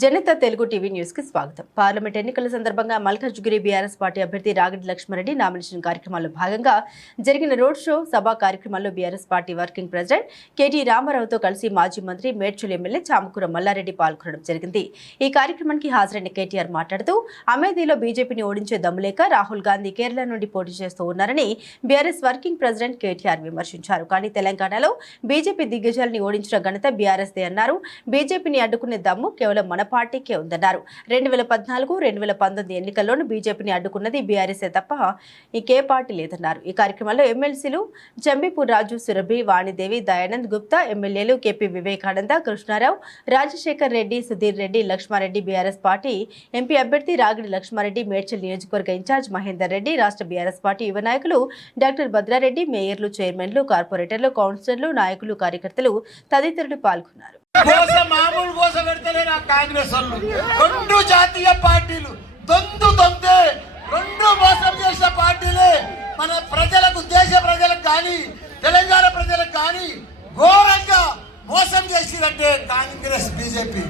Janata Telugu TV న్యూస్కి స్వాగతం. Parliament ఎన్నికల సందర్భంగా మల్కాజ్గిరి బీఆర్ఎస్ పార్టీ అభ్యర్థి రాగిడి లక్ష్మారెడ్డి నామినేషన్ కార్యక్రమాల్లో భాగంగా జరిగిన రోడ్ షో సభా కార్యక్రమాల్లో BRS party working president KT రామారావుతో కలిసి మాజీ మంత్రి మేడ్చల్ ఎమ్మెల్యే చామకూర మల్లారెడ్డి పాల్గొనడం జరిగింది. ఈ కార్యక్రమానికి హాజరైన కేటీఆర్ మాట్లాడుతూ అమేథీలో బీజేపీని ఓడించే దమ్ములేక రాహుల్ గాంధీ కేరళ నుండి పోటీ చేస్తూ ఉన్నారని బీఆర్ఎస్ వర్కింగ్ ప్రెసిడెంట్ కేటీఆర్ విమర్శించారు. కానీ తెలంగాణలో బీజేపీ దిగ్గజాలని ఓడించిన ఘనత బీఆర్ఎస్దే అన్నారు. బీజేపీని అడ్డుకునే దమ్ము కేవలం మన పార్టీకే ఉందన్నారు. రెండు వేల పద్నాలుగు రెండు వేల పంతొమ్మిది ఎన్నికల్లోనూ బీజేపీని అడ్డుకున్నది బీఆర్ఎస్ఏ తప్ప ఇంకే పార్టీ లేదన్నారు. ఈ కార్యక్రమంలో ఎమ్మెల్సీలు జంబీపూర్ రాజు సురభి వాణిదేవి దయానంద్ గుప్తా ఎమ్మెల్యేలు KP Vivekananda Krishnarao Rajasekhar Reddy Sudheer Reddy Lakshma Reddy BRS party MP అభ్యర్థి రాగిడి లక్ష్మారెడ్డి మేడ్చల్ నియోజకవర్గ ఇన్ఛార్జ్ మహేందర్ రెడ్డి రాష్ట్ర బీఆర్ఎస్ పార్టీ యువ నాయకులు డాక్టర్ భద్రారెడ్డి మేయర్లు చైర్మన్లు కార్పొరేటర్లు కౌన్సిలర్లు నాయకులు కార్యకర్తలు తదితరులు పాల్గొన్నారు. కోస మామూలు కోస పెడతలే నా కాంగ్రెస్ వాళ్ళు రెండు జాతీయ పార్టీలు. దొందు దొందే. రెండు మోసం చేసిన పార్టీలే. మన ప్రజలకు దేశ ప్రజలకు కానీ తెలంగాణ ప్రజలకు కానీ ఘోరంగా మోసం చేసిందంటే కాంగ్రెస్ బీజేపీ.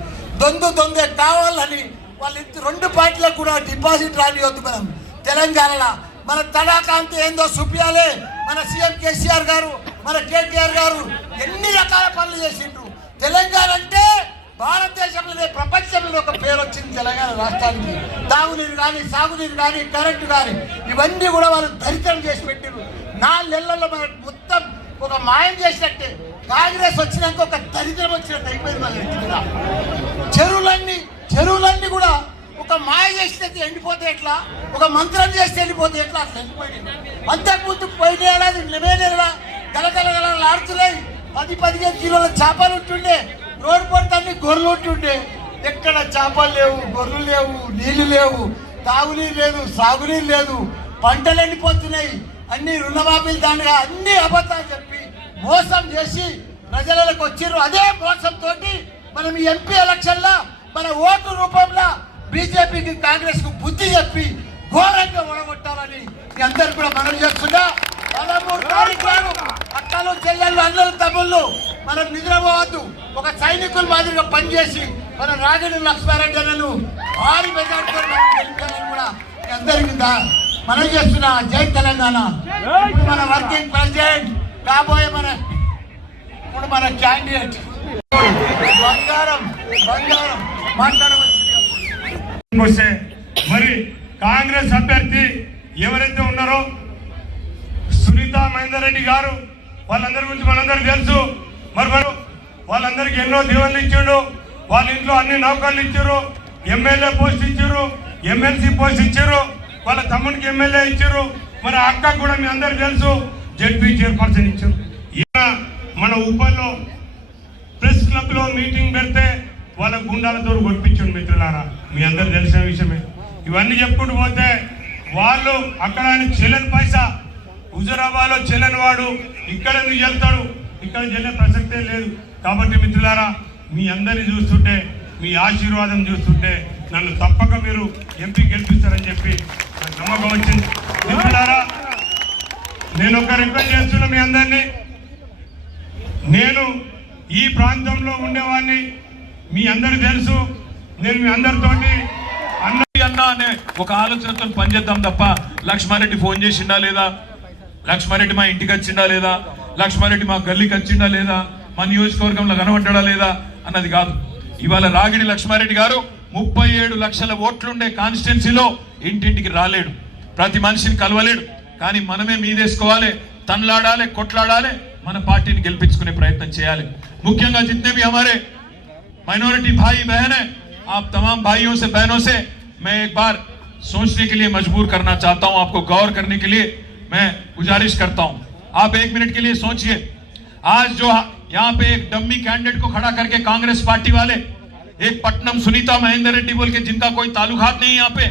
దొందు దొందే కావాలని వాళ్ళ ఇద్దరు రెండు పార్టీలకు కూడా డిపాజిట్ రానివద్దు మనం. తెలంగాణలో. మన తడాకాంతి ఏందో చూపించాలి మన సీఎం కేసీఆర్ గారు మన కేటీఆర్ గారు ఎన్ని రకాల పనులు చేసిండ్రు? తెలంగాణ అంటే భారతదేశంలోనే ప్రపంచంలో ఒక పేరు వచ్చింది తెలంగాణ రాష్ట్రానికి. తాగునీరు కానీ సాగునీరు కానీ కరెంటు కానీ ఇవన్నీ కూడా వాళ్ళు దరిద్రం చేసి పెట్టిరు నాలుగేళ్ళలో మన మొత్తం ఒక మాయం చేసినట్టే. కాంగ్రెస్ వచ్చినాక ఒక దరిద్రం వచ్చినట్టు అయిపోయింది మన ఇంటి మీద చెరువులన్నీ చెరువులన్నీ కూడా ఒక మాయ చేసినట్టు ఎండిపోతే ఎట్లా? ఒక మంత్రం చేస్తే వెళ్ళిపోతే ఎట్లా? అట్లా వెళ్ళిపోయింది అంతకుముందు పోయిన ఏడాది నివేదేలా గలగల గలగల ఆడుతున్నాయి. పది పదిహేను కిలోల చేపలు ఉంటుండే. రోడ్డు పడితే గొర్రెలు ఉంటుండే. ఎక్కడ చేపలు లేవు గొర్రెలు లేవు నీళ్ళు లేవు తాగునీరు లేదు సాగునీరు లేదు పంటలు ఎండిపోతున్నాయి. అన్ని రుణమాఫీలు దానిగా అన్ని అబద్ధాలు చెప్పి మోసం చేసి ప్రజలకు వచ్చిర్రు. అదే మోసంతో మనం ఈ ఎంపీ ఎలక్షన్లో మన ఓటు రూపంలో బీజేపీకి కాంగ్రెస్కు బుద్ధి చెప్పి ఘోరంగా ఓడగొట్టాలని మీ అందరు కూడా మనం చేస్తున్నా. పదమూడు తారీఖు అక్కలు చెల్లెళ్ళు అన్నలు తమ్ముళ్ళు. మనం నిద్రపోవద్దు. ఒక సైనికుల మాదిరిగా పనిచేసి మన రాజడు లక్ష్మారెడ్డి అన్నను భారీ మెజార్టీతో కూడా అందరికీ మనం చేస్తున్నా. జై తెలంగాణ. మన వర్కింగ్ ప్రెసిడెంట్ కాబోయే మన ఇప్పుడు మన క్యాండిడేట్. బంగారం బంగారం మాట్లాడవచ్చు మరి కాంగ్రెస్ అభ్యర్థి ఎవరైతే ఉన్నారో సునీత మహేందర్ రెడ్డి గారు వాళ్ళందరి గురించి మనందరికి తెలుసు. మరి మరి వాళ్ళందరికీ ఎన్నో దీవెనలు ఇచ్చిండు. వాళ్ళ ఇంట్లో అన్ని నౌకర్లు ఇచ్చారు ఎమ్మెల్యే పోస్ట్ ఇచ్చారు ఎమ్మెల్సీ పోస్ట్ ఇచ్చారు వాళ్ళ తమ్ముడికి ఎమ్మెల్యే ఇచ్చారు మరి అక్క కూడా మీ అందరికి తెలుసు జడ్పీ చైర్పర్సన్ ఇచ్చారు ఈయన మన ఉప్పల్లో ప్రెస్ క్లబ్లో మీటింగ్ పెడితే వాళ్ళ గుండాలతో కొట్టించండి మిత్రులారా. మీ అందరు తెలిసిన విషయమే. ఇవన్నీ చెప్పుకుంటూ పోతే వాళ్ళు అక్కడ ఆయన చెల్లని పైసా హుజురాబాద్ చెల్లనివాడు చెల్లని వాడు ఇక్కడ ఎందుకు చెల్తాడు ఇక్కడ చెల్లే ప్రసక్తే లేదు. కాబట్టి మిత్రులారా మీ అందరిని చూస్తుంటే మీ ఆశీర్వాదం చూస్తుంటే నన్ను తప్పక మీరు ఎంపీ గెలిపిస్తారని చెప్పి నాకు నమ్మకం వచ్చింది. మిత్రులారా నేను ఒక రిక్వెస్ట్ చేస్తున్నా మీ అందరినీ. నేను ఈ ప్రాంతంలో ఉండేవాడిని. మీ అందరు తెలుసు. నేను మీ అందరితోటి అన్న అన్న అనే ఒక ఆలోచనతో పనిచేద్దాం తప్ప లక్ష్మారెడ్డి ఫోన్ చేసిండా లేదా? లక్ష్మారెడ్డి మా ఇంటికి వచ్చిండా లేదా లక్ష్మారెడ్డి మా గల్లీకి వచ్చిండా లేదా మా నియోజకవర్గంలో కనబడ్డా లేదా అన్నది కాదు ఇవాళ రాగిడి లక్ష్మారెడ్డి గారు ముప్పై ఏడు లక్షల ఓట్లుండే కాన్స్టిట్యున్సీలో ఇంటింటికి రాలేడు ప్రతి మనిషిని కలవలేడు కానీ మనమే మీదేసుకోవాలి తన్లాడాలి కొట్లాడాలి మన పార్టీని గెలిపించుకునే ప్రయత్నం చేయాలి ముఖ్యంగా జితనే भी हमारे माइनॉरिटी भाई बहन है आप तमाम भाइयों से बहनों से मैं एक बार सोचने के लिए मजबूर करना चाहता हूं आपको गौर करने के लिए मैं गुजारिश करता हूँ। आप एक मिनट के लिए सोचिए। आज जो यहाँ पे एक डम्मी कैंडिडेट को खड़ा करके कांग्रेस पार्टी वाले, एक पटनम सुनीता महेंद्र रेड्डी बोल के, जिनका कोई ताल्लुकात नहीं यहाँ पे,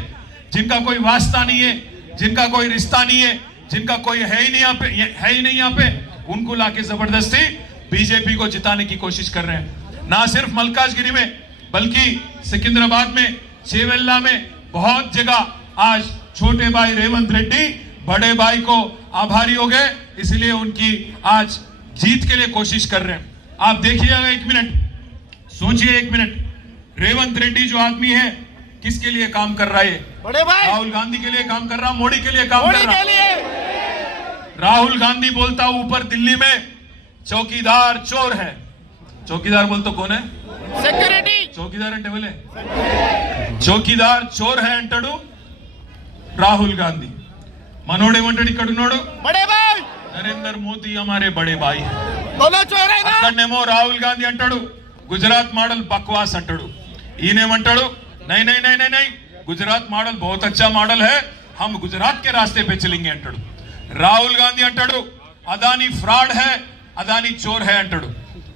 जिनका कोई वास्ता नहीं है, जिनका कोई रिश्ता नहीं है, जिनका कोई है ही नहीं यहाँ पे है ही नहीं यहाँ पे, उनको लाके ज़बरदस्ती बीजेपी को जिताने की कोशिश कर रहे हैं। ना सिर्फ़ मलकाजगिरी में, बल्कि सिकंदराबाद में चेवेल्ला में, बहुत जगह आज छोटे भाई रेवंत रेड्डी बड़े भाई को आभारी हो गए इसलिए उनकी आज जीत के लिए कोशिश कर रहे हैं। आप देखिएगा एक मिनट सोचिए एक मिनट। रेवंत रेड्डी जो आदमी है किसके लिए काम कर रहा है? बड़े भाई। राहुल गांधी के लिए काम कर रहा मोदी के लिए काम कर रहा। राहुल गांधी बोलता ऊपर दिल्ली में चौकीदार चोर है। चौकीदार बोल तो कौन है? सिक्योरिटी चौकीदार टेबल है। चौकीदार चोर है अंटड़ू राहुल गांधी। గాంధీ మనోడేమంటాడు ఇక్కడ ఉన్నాడు నరేంద్ర మోదీ హమారే బడే బాయ్. అక్కడనేమో రాహుల్ గాంధీ అంటాడు గుజరాత్ మోడల్ బక్వాస్ అంటాడు. ఈయనేమంటాడు? నై నై నై నై నై గుజరాత్ మోడల్ బహుత్ అచ్చా మోడల్ హై హమ్ గుజరాత్ కే రాస్తే పే చలేంగే అంటాడు. రాహుల్ గాంధీ అంటాడు అదాని ఫ్రాడ్ హై అదాని చోర్ హై అంటాడు.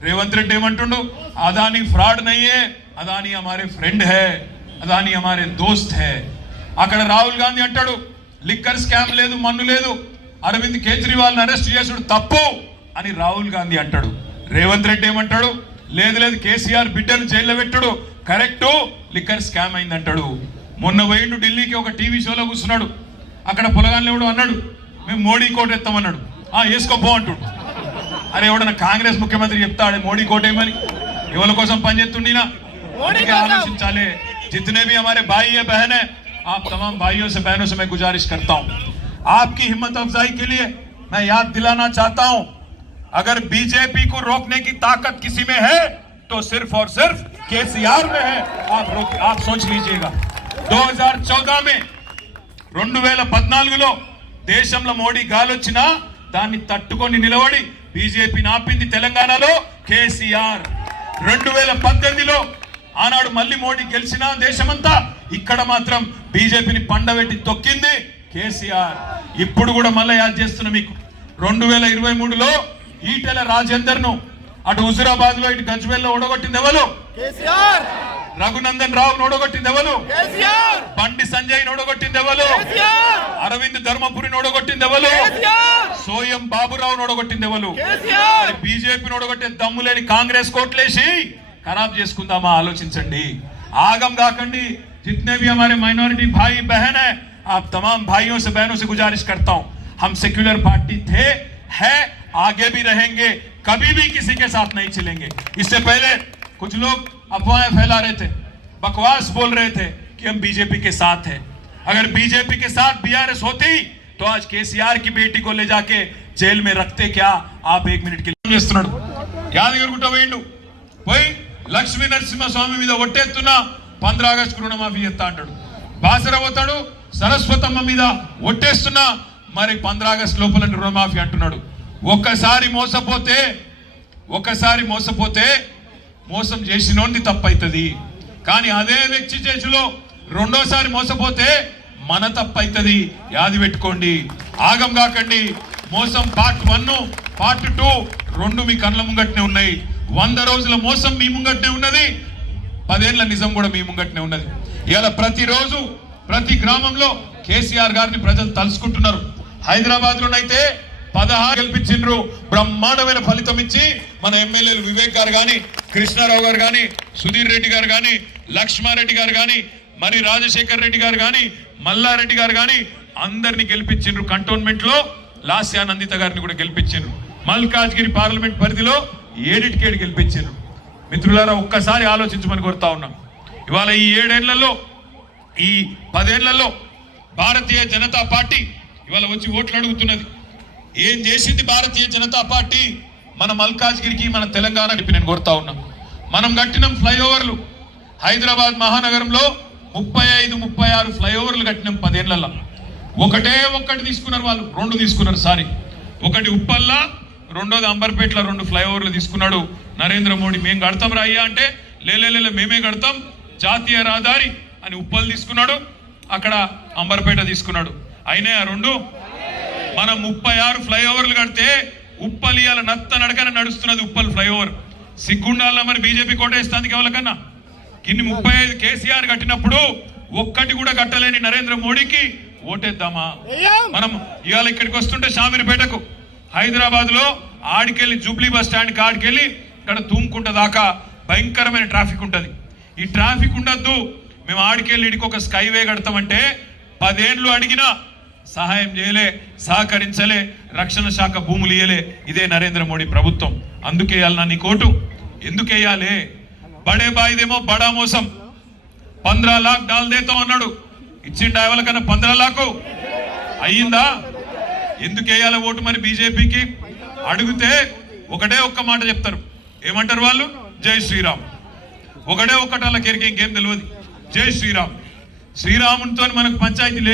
రేవంత్ రెడ్డి ఏమంటుండు? అదాని ఫ్రాడ్ నయ్యే అదాని హమారే ఫ్రెండ్ హై అదాని హమారే దోస్త్ హై. అక్కడ రాహుల్ గాంధీ అంటాడు లిక్కర్ స్కామ్ లేదు మన్ను లేదు. అరవింద్ కేజ్రీవాల్ని అరెస్ట్ చేసుడు తప్పు అని రాహుల్ గాంధీ అంటాడు. రేవంత్ రెడ్డి ఏమంటాడు? లేదు లేదు కేసీఆర్ బిడ్డను జైల్లో పెట్టాడు. కరెక్టు లిక్కర్ స్కామ్ అయింది అంటాడు మొన్న పోయిండు ఢిల్లీకి ఒక టీవీ షోలో కూర్చున్నాడు. అక్కడ పొలగాన్లు ఎవడు అన్నాడు మేము మోడీ కోట ఎత్తామన్నాడు. ఆ వేసుకోపో అంటాడు. అరే ఎవడన్నా కాంగ్రెస్ ముఖ్యమంత్రి చెప్తాడు మోడీ కోట ఏమని? ఎవరి కోసం పనిచేస్తుండీనా ఆలోచించాలి. జితనే భీ హమారే భాయి బహన్ आप तमाम भाइयों से बहनों से मैं गुजारिश करता हूं आपकी हिम्मत अफजाई के लिए मैं याद दिलाना चाहता हूं अगर बीजेपी को रोकने की ताकत किसी में है तो सिर्फ और सिर्फ केसीआर में है आप रोक आप सोच लीजिएगा 2014 में రెండు వేల పద్నాలుగులో దేశంలో మోడీ గాలొచ్చినా దాన్ని తట్టుకొని నిలబడి బీజేపీని ఆపింది తెలంగాణలో కేసీఆర్ రెండు వేల పద్దెనిమిదిలో ఆనాడు మళ్ళీ మోడీ గెలిచినా దేశమంతా ఇక్కడ మాత్రం బీజేపీని పండబెట్టి తొక్కింది కేసీఆర్. ఇప్పుడు కూడా మళ్ళీ యాద్ చేస్తున్నా మీకు. రెండు వేల ఇరవై మూడులో ఈటెల రాజేందర్ను అటు హుజురాబాద్లో ఇటు గజ్వేల్లో ఓడగొట్టింది ఎవరు? రఘునందన్ రావు ఓడగొట్టింది ఎవరు? బండి సంజయ్ ఓడగొట్టింది ఎవరు? అరవింద్ ధర్మపురిని ఓడగొట్టింది ఎవరు? సోయం బాబురావు ఓడగొట్టింది ఎవరు? కేసీఆర్! బీజేపీని ఓడగొట్టే దమ్ము లేని కాంగ్రెస్ కోట్లేసి ఖరాబ్ చేసుకుందామా ఆలోచించండి ఆగం కాకండి जितने भी हमारे माइनॉरिटी भाई बहन है आप तमाम भाइयों से बहनों से गुजारिश करता हूं हम सेक्युलर पार्टी थे है आगे भी रहेंगे कभी भी किसी के साथ नहीं चलेंगे इससे पहले कुछ लोग अफवाहें फैला रहे थे बकवास बोल रहे थे कि हम बीजेपी के साथ हैं अगर बीजेपी के साथ बीआरएस होती तो आज केसीआर की बेटी को ले जाके जेल में रखते क्या आप एक मिनट के लिए చేస్తున్నాడు యాదగిరిగుట్ట పోయిండు పోయి లక్ష్మీ నరసింహస్వామి మీద ఒట్టెత్తున్నా పంద్ర ఆగస్టు రుణమాఫీ ఎత్తా అంటాడు. బాసర పోతాడు సరస్వతమ్మ మీద ఒట్టేస్తున్నా మరి పంద్ర ఆగస్టు లోపల రుణమాఫీ అంటున్నాడు. ఒక్కసారి మోసపోతే ఒక్కసారి మోసపోతే మోసం చేసినోంది తప్పైతుంది. కానీ అదే వ్యక్తి చేతిలో రెండోసారి మోసపోతే మన తప్పైతుంది. యాది పెట్టుకోండి. ఆగం కాకండి. మోసం పార్ట్ వన్ పార్ట్ టూ రెండు మీ కళ్ళ ముంగట్నే ఉన్నాయి. వంద రోజుల మోసం మీ ముంగట్నే ఉన్నది పదేళ్ళ నిజం కూడా మీ ముంగట్నే ఉన్నది. ఇవాళ ప్రతిరోజు ప్రతి గ్రామంలో కేసీఆర్ గారిని ప్రజలు తలుసుకుంటున్నారు హైదరాబాద్ లోనైతే పదహారు గెలిపించిండ్రు బ్రహ్మాండమైన ఫలితం ఇచ్చి మన ఎమ్మెల్యేలు వివేక్ గారు కానీ కృష్ణారావు గారు కానీ సుధీర్ రెడ్డి గారు కానీ లక్ష్మారెడ్డి గారు కానీ మరి రాజశేఖర్ రెడ్డి గారు కానీ మల్లారెడ్డి గారు కానీ అందరిని గెలిపించిండ్రు. కంటోన్మెంట్లో లాస్యానందిత గారిని కూడా గెలిపించిండ్రు. మల్కాజ్గిరి పార్లమెంట్ పరిధిలో ఏడిటికేడు గెలిపించారు మిత్రులారా ఒక్కసారి ఆలోచించమని కోరుతా ఉన్నాం. ఇవాళ ఈ ఏడేళ్ళలో ఈ పదేళ్ళలో భారతీయ జనతా పార్టీ ఇవాళ వచ్చి ఓట్లు అడుగుతున్నది. ఏం చేసింది భారతీయ జనతా పార్టీ? మన మల్కాజ్గిరికి మన తెలంగాణ నేను కోరుతా ఉన్నాం. మనం కట్టిన ఫ్లైఓవర్లు. హైదరాబాద్ మహానగరంలో ముప్పై ఐదు ముప్పై ఆరు ఫ్లైఓవర్లు కట్టినాం పదేళ్ళలో ఒకటే ఒక్కటి తీసుకున్నారు వాళ్ళు రెండు తీసుకున్నారు సారీ. ఒకటి ఉప్పల్లా రెండోది అంబర్పేటలో రెండు ఫ్లైఓవర్లు తీసుకున్నాడు నరేంద్ర మోడీ. మేము కడతాం రా అయ్యా అంటే లేలే మేమే కడతాం జాతీయ రహదారి అని ఉప్పల్ తీసుకున్నాడు అక్కడ అంబర్పేట తీసుకున్నాడు. అయినా రెండు? మనం ముప్పై ఆరు ఫ్లైఓవర్లు కడితే ఉప్పల్ ఇవాళ నత్త నడకన నడుస్తున్నది ఉప్పల్ ఫ్లైఓవర్. సిగ్గుండాల మరి బీజేపీ కోటేస్తాంది ఎవరికన్నా ఇన్ని ముప్పై ఐదు కేసీఆర్ కట్టినప్పుడు ఒక్కటి కూడా కట్టలేని నరేంద్ర మోడీకి ఓటేద్దామా. మనం ఇవాళ ఇక్కడికి వస్తుంటే షామీర్పేటకు. హైదరాబాద్లో ఆడికెళ్ళి జూబ్లీ బస్ స్టాండ్కి ఆడికెళ్ళి ఇక్కడ తూముకుంట దాకా భయంకరమైన ట్రాఫిక్ ఉంటుంది. ఈ ట్రాఫిక్ ఉండద్దు. మేము ఆడికెళ్ళి ఇడికి ఒక స్కైవే కడతామంటే పదేండ్లు అడిగినా సహాయం చేయలే సహకరించలే రక్షణ శాఖ భూములు ఇయ్యలే. ఇదే నరేంద్ర మోడీ ప్రభుత్వం. అందుకేయాలి నా నీ కోటు ఎందుకేయాలి బడే బాయిదేమో బడా మోసం. పంద్రా లాక్ డాల్ దేతో అన్నాడు. ఇచ్చిండా ఎవరికన్నా పంద్రా లాకు? అయ్యిందా? ఎందుకు వేయాలి ఓటు మరి బీజేపీకి? అడిగితే ఒకటే ఒక్క మాట చెప్తారు. ఏమంటారు వాళ్ళు? జై శ్రీరామ్. ఒకటే ఒక్కటి వాళ్ళకి ఎరికే ఇంకేం తెలియదు జై శ్రీరామ్. శ్రీరామునితో మనకు పంచాయతీ లేదు